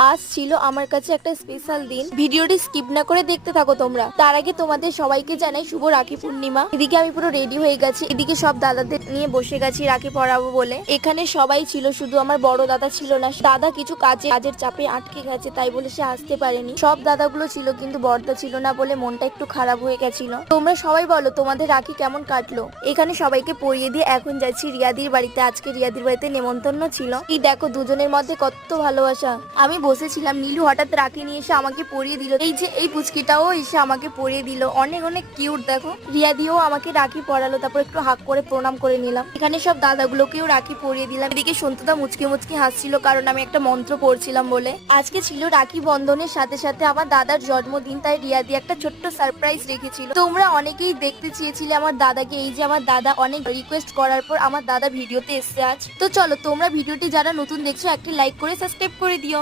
আজ ছিল আমার কাছে একটা স্পেশাল দিন। ভিডিওটি স্কিপ না করে দেখতে থাকো তোমরা। তার আগে তোমাদের সবাইকে জানাই শুভ রাখি পূর্ণিমা। এদিকে আমি পুরো রেডি হয়ে গেছি, এদিকে সব দাদাদের নিয়ে বসে গেছি রাখি পরাবো বলে। এখানে সবাই ছিল, শুধু আমার বড় দাদা ছিল না। দাদা কিছু কাজের চাপে আটকে গেছে, তাই বলে সে আসতে পারেনি। সব দাদাগুলো ছিল কিন্তু বড়দা ছিল না বলে মনটা একটু খারাপ হয়ে গেছিল। তোমরা সবাই বলো তোমাদের রাখি কেমন কাটলো। এখানে সবাইকে পরিয়ে দিয়ে এখন যাচ্ছি রিয়াদির বাড়িতে। আজকে রিয়াদির বাড়িতে নেমন্তন্ন ছিল। এই দেখো দুজনের মধ্যে কত ভালোবাসা। আমি বসেছিলাম, নীলু হঠাৎ রাখি নিয়ে এসে আমাকে পরিয়ে দিল। এই যে এই পুচকিটাও এসে আমাকে পরিয়ে দিল, অনেক অনেক কিউট। দেখো রিয়াদিও আমাকে রাখি পরালো, তারপর একটু হাত করে প্রণাম করে নিলাম। এখানে সব দাদাগুলোকেও রাখি পরিয়ে দিলাম। এদিকে সন্তুদা মুচকি মুচকি হাসছিল, কারণ আমি একটা মন্ত্র পড়ছিলাম বলে। আজকে ছিল রাখি বন্ধনের সাথে সাথে আমার দাদার জন্মদিন, তাই রিয়াদি একটা ছোট্ট সারপ্রাইজ রেখেছিল। তোমরা অনেকেই দেখতে চেয়েছিলে আমার দাদাকে। এই যে আমার দাদা অনেক রিকোয়েস্ট করার পর আমার দাদা ভিডিওতে এসছে আজ। তো চলো তোমরা ভিডিওটি যারা নতুন দেখছো একটি লাইক করে সাবস্ক্রাইব করে দিও।